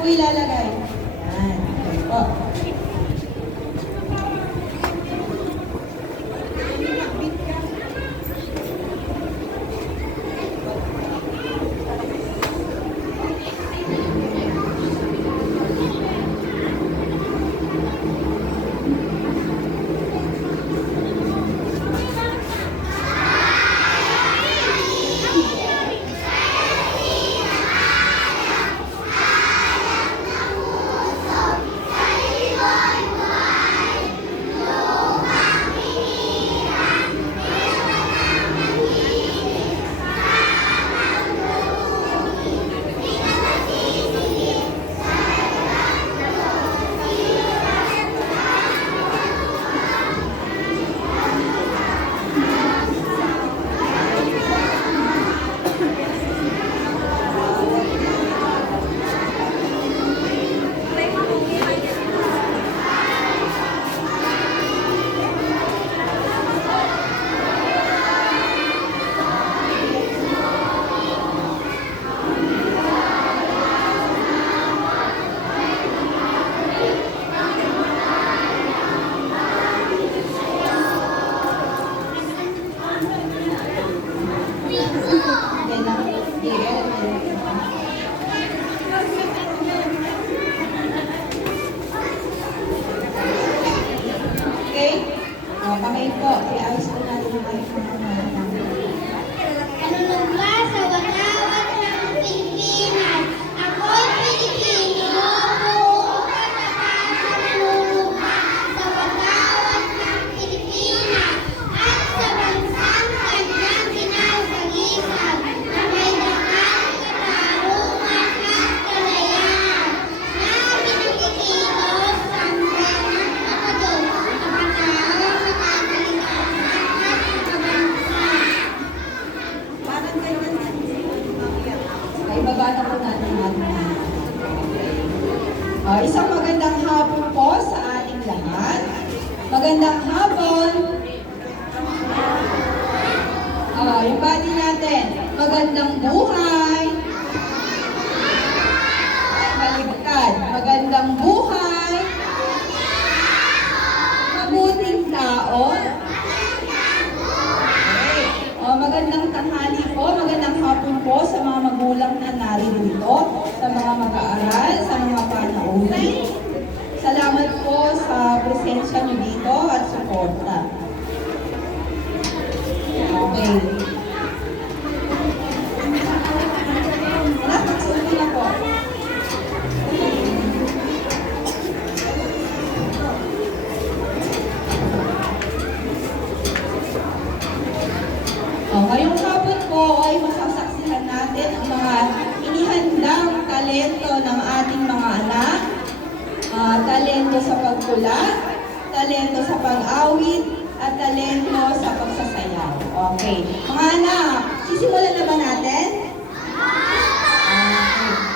po ilalagay? Yan. Okay po. Okay? Kamay po. I-ayos ko natin ang ayos ng mga Kalulugwa sa watawat ng Pilipinas. Ako'y Pilipino, buong katapatan nalulugwa sa watawat ng Pilipinas at sa bansang kanyang kinasagitan na may daan, katarungan at kalayaan na pinakikilos sa mga kapatid, kapatao, makakaligasan at kabansa. Ibaba na po natin ating isang magandang hapon po sa ating lahat. Magandang hapon. Yung body natin. Magandang buhay. Ay, baligtad. Magandang buhay. Mabuting tao. Magandang tanghali po, magandang hapon po sa mga magulang na narito, sa mga mag-aaral, sa mga panauhin. Salamat po sa presensya niyo dito at suporta. Okay. Nakakasundo na po. Ngayong hapon po ay masasaksihan natin ang mga inihandang talento ng ating mga anak. Talento sa pagkulat, talento sa pag-awit, at talento sa pagsasayaw. Okay. Mga anak, sisimulan na ba natin? Okay.